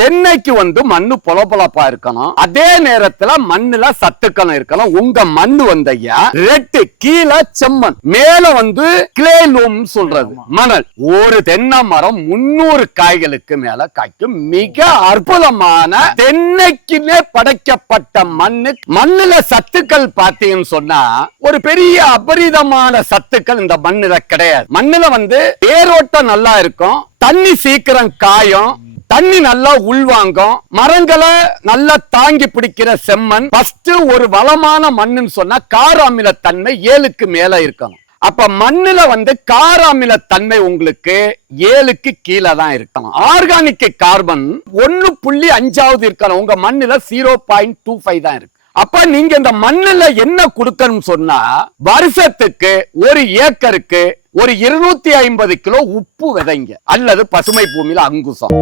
தென்னைக்கு மண்ணு பொலப்பொலப்பா இருக்கணும், அதே நேரத்துல மண்ணுல சத்துக்களும் இருக்கணும். உங்க மண்ணு ஐயா ரெட்டு, கீழே செம்மண், மேல கிளே லூம் சொல்றது மணல். ஒரு தென்னை மரம் 300 காய்களுக்கு மேல காய்க்கும். மிக அற்புதமான தென்னைக்குனே படைக்கப்பட்ட மண்ணு. மண்ணுல சத்துக்கள் பார்த்தீங்கன்னு சொன்னா ஒரு பெரிய அபரிதமான சத்துக்கள் இந்த மண்ணுல கிடையாது. மண்ணுல வேரோட்டம் நல்லா இருக்கும், தண்ணி சீக்கிரம் காயும், தண்ணி நல்லா உள்வாங்கும், மரங்களை நல்லா தாங்கி பிடிக்கிற செம்மண். ஃபர்ஸ்ட் ஒரு வளமான மண்ணுன்னு சொன்னா கார அமில தன்மை 7க்கு மேல இருக்கணும். அப்ப மண்ணுல கார அமில தன்மை உங்களுக்கு 7க்கு கீழே தான் இருக்கணும். ஆர்கானிக் கார்பன் 1.5 இருக்கணும். உங்க மண்ணுல 0.25 தான் இருக்கு. அப்ப நீங்க இந்த மண்ணுல என்ன கொடுக்கணும் சொன்னா, வருஷத்துக்கு ஒரு ஏக்கருக்கு ஒரு 250 கிலோ உப்பு விதைங்க, அல்லது பசுமை பூமியில அங்குசம்.